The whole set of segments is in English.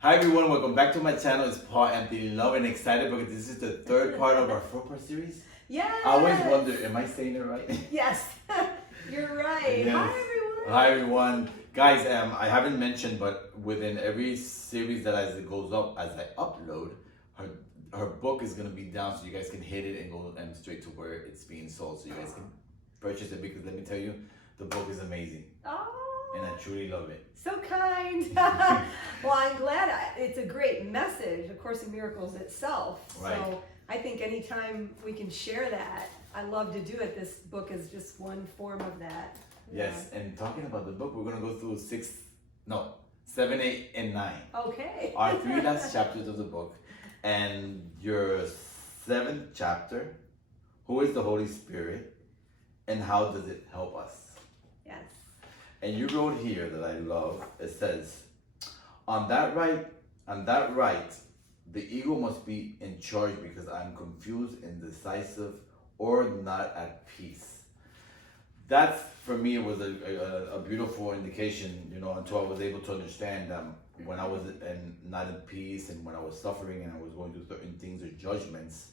Hi everyone, welcome back to my channel. It's Paul. I'm feeling love and excited because this is the third part of our 4-part series. Yes. I always wonder, am I saying it right? Yes, you're right. Yes. Hi everyone. Hi everyone. Guys, I haven't mentioned, but within every series that as it goes up, as I upload, her book is gonna be down so you guys can hit it and go straight to where it's being sold, so you guys can purchase it. Because let me tell you, the book is amazing. Oh. And I truly love it. So kind. Well, I'm glad. It's a great message, A Course in Miracles itself. Right. So I think anytime we can share that, I love to do it. This book is just one form of that. Yes, and talking about the book, we're gonna go through 7, 8, and 9. Okay. Our 3 last chapters of the book. And your 7th chapter, who is the Holy Spirit and how does it help us? Yes. And you wrote here that I love, it says, on that right, the ego must be in charge because I'm confused, indecisive, or not at peace. That's, for me, it was a beautiful indication, until I was able to understand when I was not in peace and when I was suffering and I was going through certain things or judgments,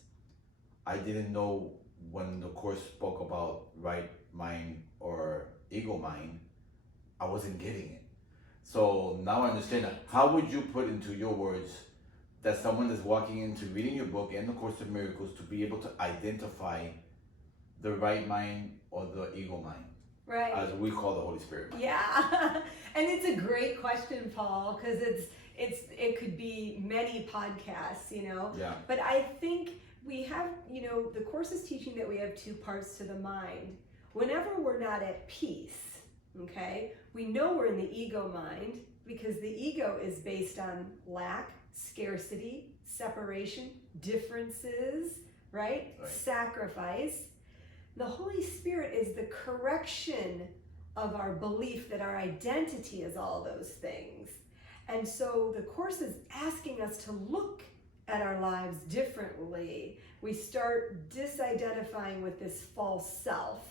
I didn't know when the Course spoke about right mind or ego mind, I wasn't getting it. So now I understand that. How would you put into your words that someone that's walking into reading your book and the Course of Miracles to be able to identify the right mind or the ego mind? Right. As we call the Holy Spirit mind. Yeah. And it's a great question, Paul, because it could be many podcasts, Yeah. But I think we have, the Course is teaching that we have 2 parts to the mind. Whenever we're not at peace, okay, we know we're in the ego mind because the ego is based on lack, scarcity, separation, differences, right? Sacrifice. The Holy Spirit is the correction of our belief that our identity is all those things. And so the Course is asking us to look at our lives differently. We start disidentifying with this false self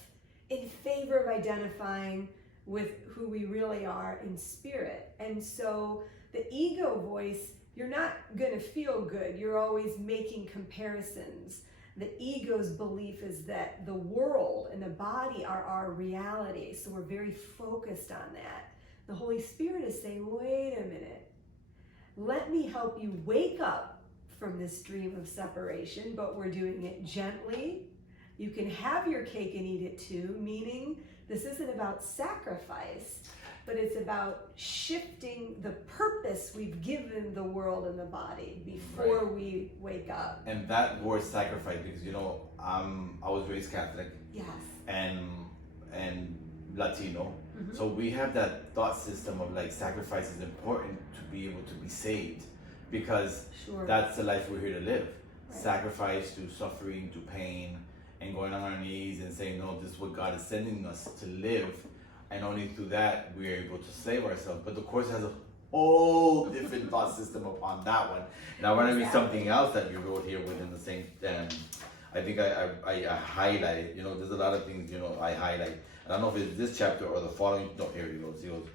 in favor of identifying with who we really are in spirit. And so the ego voice, you're not going to feel good. You're always making comparisons. The ego's belief is that the world and the body are our reality. So we're very focused on that. The Holy Spirit is saying, wait a minute. Let me help you wake up from this dream of separation, but we're doing it gently. You can have your cake and eat it too, meaning this isn't about sacrifice, but it's about shifting the purpose we've given the world and the body before we wake up. And that word sacrifice, because I was raised Catholic. Yes. And Latino. Mm-hmm. So we have that thought system of like sacrifice is important to be able to be saved, because that's the life we're here to live. Right. Sacrifice through suffering, to pain, and going on our knees and saying, no, this is what God is sending us to live. And only through that we're able to save ourselves. But the Course has a whole different thought system upon that one. And I want to read something else that you wrote here within the same. I think I highlighted. There's a lot of things I highlight. I don't know if it's this chapter or the following. No, here it goes. He goes.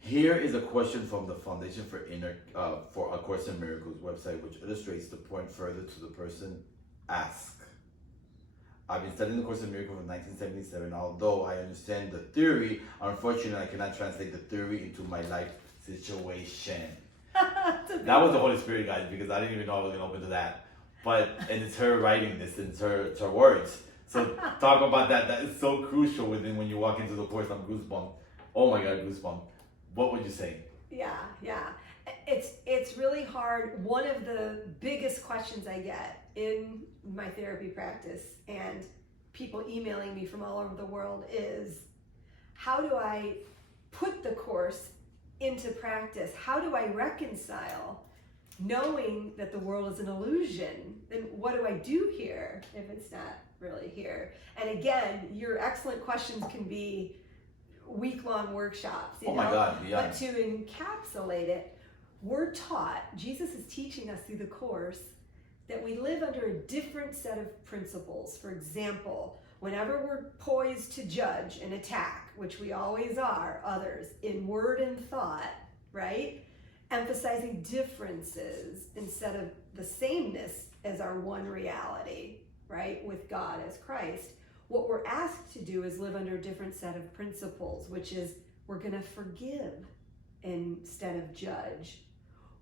Here is a question from the Foundation for A Course in Miracles website, which illustrates the point further to the person asked. I've been studying the Course in Miracles from 1977. Although I understand the theory, unfortunately I cannot translate the theory into my life situation. That was the Holy Spirit, guys, because I didn't even know I was going to open to that. And it's her writing this, and it's her words. So talk about that. That is so crucial when you walk into the Course. I'm goosebumps. Oh my God, goosebumps. What would you say? Yeah. It's really hard. One of the biggest questions I get in my therapy practice and people emailing me from all over the world is, how do I put the Course into practice? How do I reconcile knowing that the world is an illusion? Then what do I do here if it's not really here? And again, your excellent questions can be week-long workshops, Oh my God, yeah. But to encapsulate it, we're taught, Jesus is teaching us through the Course, that we live under a different set of principles. For example, whenever we're poised to judge and attack, which we always are, others, in word and thought, right? emphasizing differences instead of the sameness as our one reality, right, with God as Christ. What we're asked to do is live under a different set of principles, which is we're going to forgive instead of judge.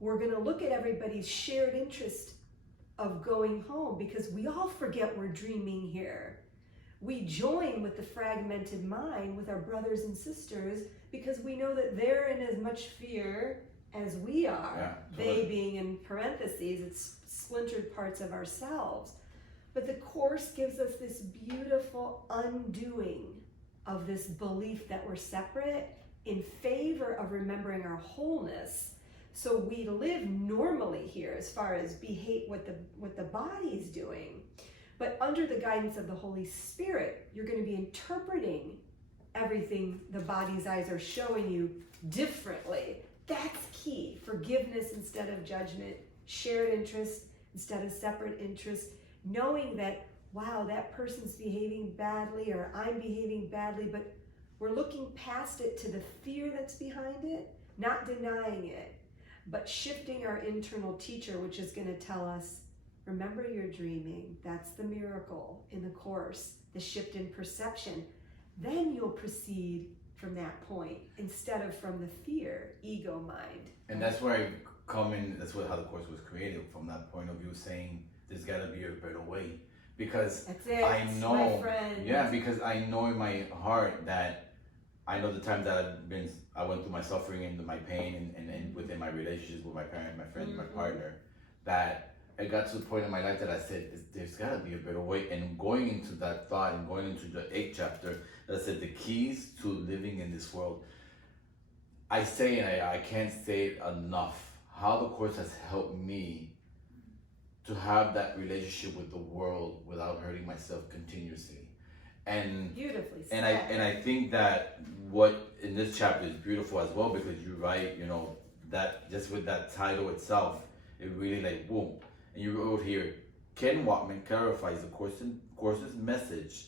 We're going to look at everybody's shared interest of going home, because we all forget we're dreaming here. We join with the fragmented mind with our brothers and sisters because we know that they're in as much fear as we are. Yeah, they being in parentheses, it's splintered parts of ourselves. But the Course gives us this beautiful undoing of this belief that we're separate in favor of remembering our wholeness. So we live normally here as far as behave what the body's doing. But under the guidance of the Holy Spirit, you're going to be interpreting everything the body's eyes are showing you differently. That's key. Forgiveness instead of judgment, shared interest instead of separate interest, knowing that, wow, that person's behaving badly or I'm behaving badly, but we're looking past it to the fear that's behind it, not denying it, but shifting our internal teacher, which is going to tell us, remember you're dreaming. That's the miracle in the Course, the shift in perception. Then you'll proceed from that point instead of from the fear, ego mind. And that's where I come in, that's how the Course was created, from that point of view, saying there's got to be a better way. Because that's it, I know, my friend. Yeah, because I know in my heart that I know the times that I went through my suffering and my pain and within my relationships with my parents, my friends, my partner, that I got to the point in my life that I said, there's got to be a better way. And going into that thought and going into the 8th chapter, that said the keys to living in this world, I say, and I can't say it enough, how the Course has helped me to have that relationship with the world without hurting myself continuously. And beautifully said. And I think that what in this chapter is beautiful as well, because you write, that just with that title itself, it really like boom. And you wrote here, Ken Wapman clarifies the Course's message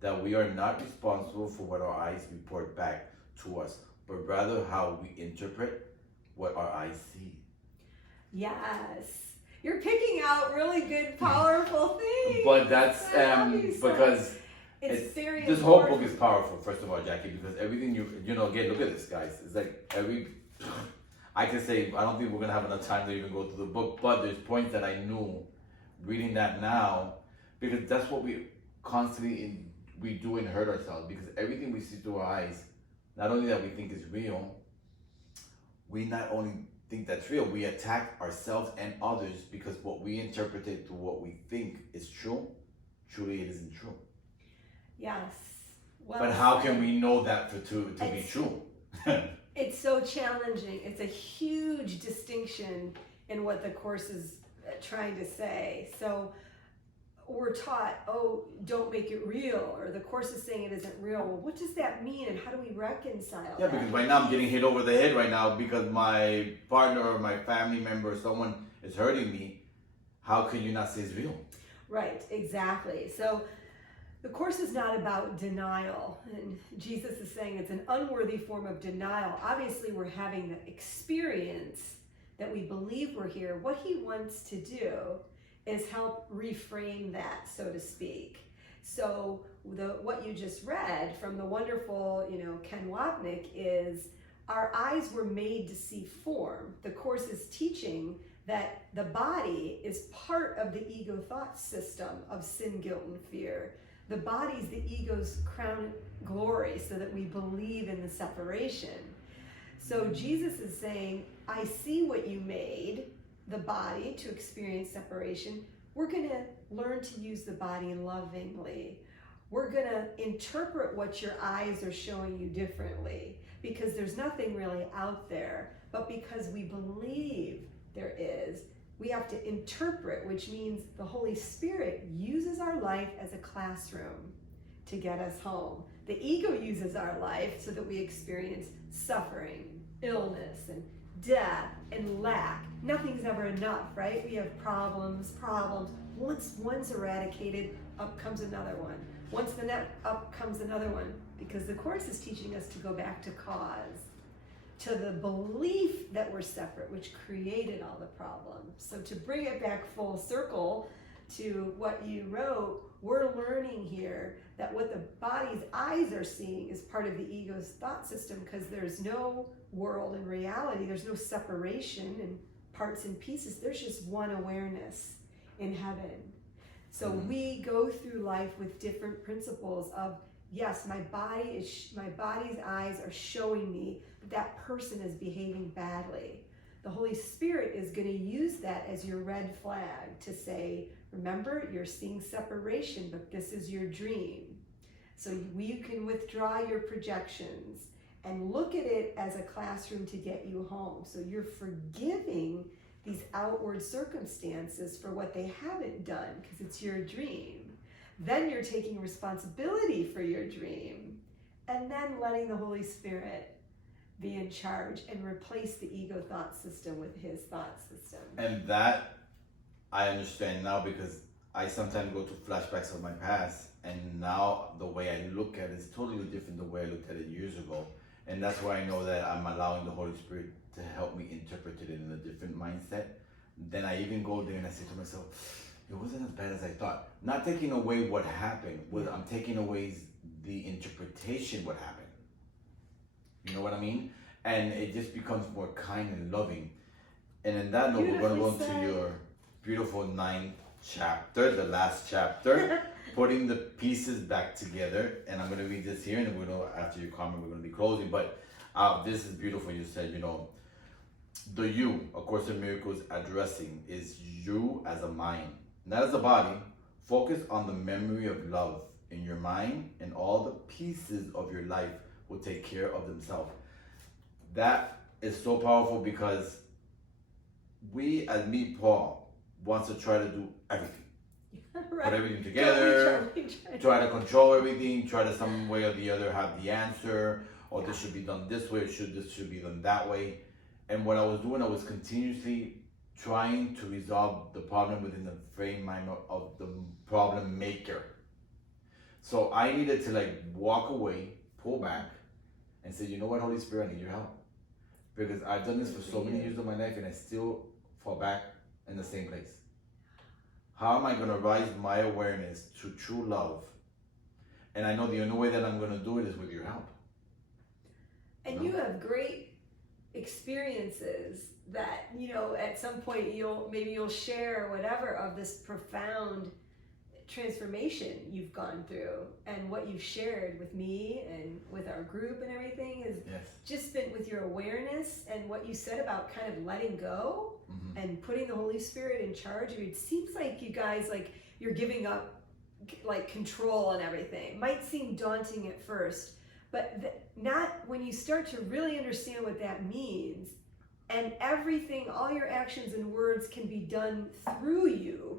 that we are not responsible for what our eyes report back to us, but rather how we interpret what our eyes see. Yes. You're picking out really good, powerful things. But that's because it's very this important. whole book is powerful, first of all, Jackie, because everything again, look at this, guys. It's like I can say, I don't think we're going to have enough time to even go through the book, but there's points that I knew reading that now, because that's what we constantly we do and hurt ourselves, because everything we see through our eyes, not only that we think is real, we not only think that's real, we attack ourselves and others because what we interpreted to what we think is true, truly it isn't true. Yes. Well, but how can we know that to be true? It's so challenging. It's a huge distinction in what the Course is trying to say. So we're taught, don't make it real, or the Course is saying it isn't real. Well, what does that mean, and how do we reconcile that? Yeah, because right now I'm getting hit over the head right now because my partner or my family member or someone is hurting me. How can you not say it's real? Right, exactly. So the Course is not about denial, and Jesus is saying it's an unworthy form of denial. Obviously, we're having the experience that we believe we're here. What he wants to do is help reframe that, so to speak. So what you just read from the wonderful, Ken Wapnick is our eyes were made to see form. The Course is teaching that the body is part of the ego thought system of sin, guilt, and fear. The body is the ego's crown glory, so that we believe in the separation. So Jesus is saying, I see what you made, the body, to experience separation. We're going to learn to use the body lovingly. We're going to interpret what your eyes are showing you differently, because there's nothing really out there. But because we believe there is, we have to interpret, which means the Holy Spirit uses our life as a classroom to get us home. The ego uses our life so that we experience suffering, illness, and death, and lack. Nothing's ever enough, right? We have problems. Once one's eradicated, up comes another one. Once up comes another one, because the Course is teaching us to go back to cause, to the belief that we're separate, which created all the problems. So to bring it back full circle to what you wrote, we're learning here that what the body's eyes are seeing is part of the ego's thought system, because there's no world in reality. There's no separation in parts and pieces. There's just one awareness in heaven. So we go through life with different principles of, yes, my body's eyes are showing me that that person is behaving badly. The Holy Spirit is going to use that as your red flag to say, remember, you're seeing separation, but this is your dream. So you can withdraw your projections and look at it as a classroom to get you home. So you're forgiving these outward circumstances for what they haven't done, because it's your dream. Then you're taking responsibility for your dream, and then letting the Holy Spirit be in charge and replace the ego thought system with his thought system. And that I understand now, because I sometimes go to flashbacks of my past, and now the way I look at it is totally different than the way I looked at it years ago. And that's why I know that I'm allowing the Holy Spirit to help me interpret it in a different mindset. Then I even go there and I say to myself, it wasn't as bad as I thought. Not taking away what happened, I'm taking away the interpretation what happened. You know what I mean? And it just becomes more kind and loving. And in that note, we're going to go into your beautiful 9th chapter, the last chapter, putting the pieces back together. And I'm going to read this here, and we're going to, after your comment, we're going to be closing. But this is beautiful. You said, the you, A Course in Miracles addressing, is you as a mind, not as a body. Focus on the memory of love in your mind, and all the pieces of your life will take care of themselves. That is so powerful, because we, as me, Paul, wants to try to do everything. Right. Put everything together, try to control everything, try to some way or the other have the answer, or this should be done this way, this should be done that way. And what I was doing, I was continuously trying to resolve the problem within the frame mind of the problem maker. So I needed to walk away, pull back, and say, you know what, Holy Spirit, I need your help. Because I've done this for so many years of my life, and I still fall back in the same place. How am I going to rise my awareness to true love? And I know the only way that I'm going to do it is with your help. And you have great experiences that, at some point you'll share whatever of this profound transformation you've gone through, and what you've shared with me and with our group and everything has just been with your awareness, and what you said about kind of letting go and putting the Holy Spirit in charge. It seems like you guys, you're giving up control and everything. It might seem daunting at first, but not when you start to really understand what that means, and everything, all your actions and words can be done through you.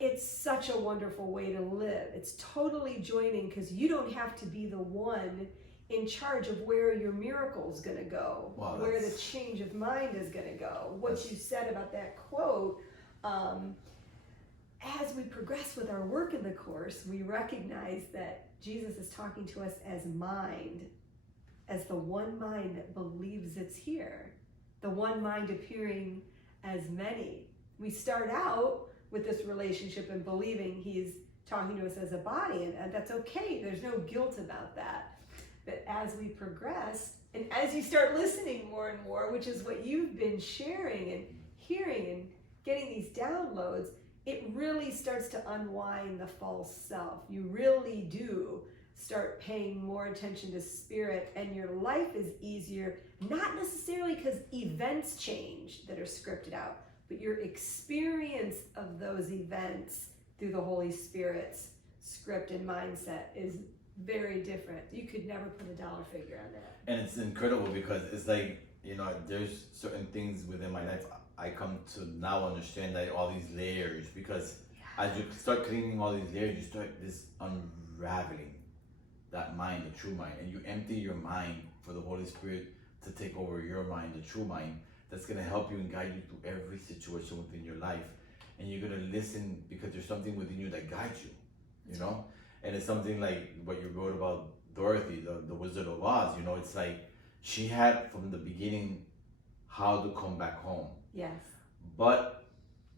It's such a wonderful way to live. It's totally joining, because you don't have to be the one in charge of where your miracle is going to go, where the change of mind is going to go. What you said about that quote, as we progress with our work in the Course, we recognize that Jesus is talking to us as mind, as the one mind that believes it's here, the one mind appearing as many. We start out with this relationship and believing he's talking to us as a body, and that's okay. There's no guilt about that. But as we progress, and as you start listening more and more, which is what you've been sharing and hearing and getting these downloads, it really starts to unwind the false self. You really do start paying more attention to spirit, and your life is easier, not necessarily because events change that are scripted out, but your experience of those events through the Holy Spirit's script and mindset is very different. You could never put a dollar figure on that. And it's incredible, because it's there's certain things within my life I come to now understand, that all these layers, because as you start cleaning all these layers, you start this unraveling that mind, the true mind, and you empty your mind for the Holy Spirit to take over your mind, the true mind, that's going to help you and guide you through every situation within your life. And you're going to listen, because there's something within you that guides you, you know? And it's something like what you wrote about Dorothy, the Wizard of Oz, it's like she had from the beginning how to come back home. Yes. But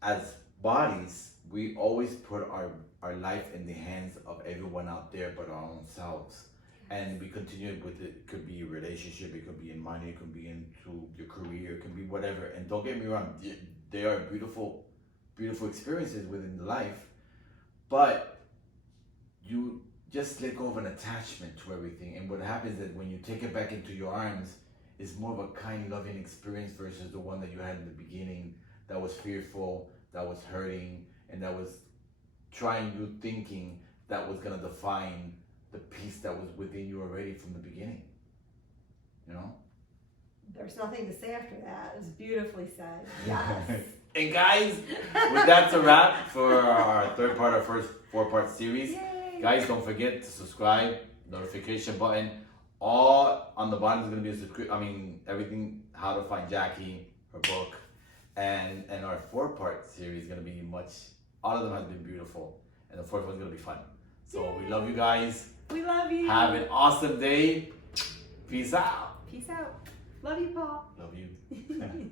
as bodies, we always put our life in the hands of everyone out there but our own selves. And we continue with it. It could be a relationship, it could be in money, it could be into your career, it could be whatever. And don't get me wrong, they are beautiful, beautiful experiences within the life. But you just let go of an attachment to everything. And what happens is when you take it back into your arms, it's more of a kind, loving experience versus the one that you had in the beginning that was fearful, that was hurting, and that was trying you thinking that was going to define the peace that was within you already from the beginning. You know? There's nothing to say after that. It was beautifully said. Yes. And guys, with that's a wrap for our third part, our first 4-part series. Yay. Guys, don't forget to subscribe, notification button. All on the bottom is going to be a subscription. Everything, how to find Jackie, her book, and our 4-part series is going to be all of them have been beautiful. And the 4th one's going to be fun. So Yay. We love you guys. We love you. Have an awesome day. Peace out. Peace out. Love you, Paul. Love you.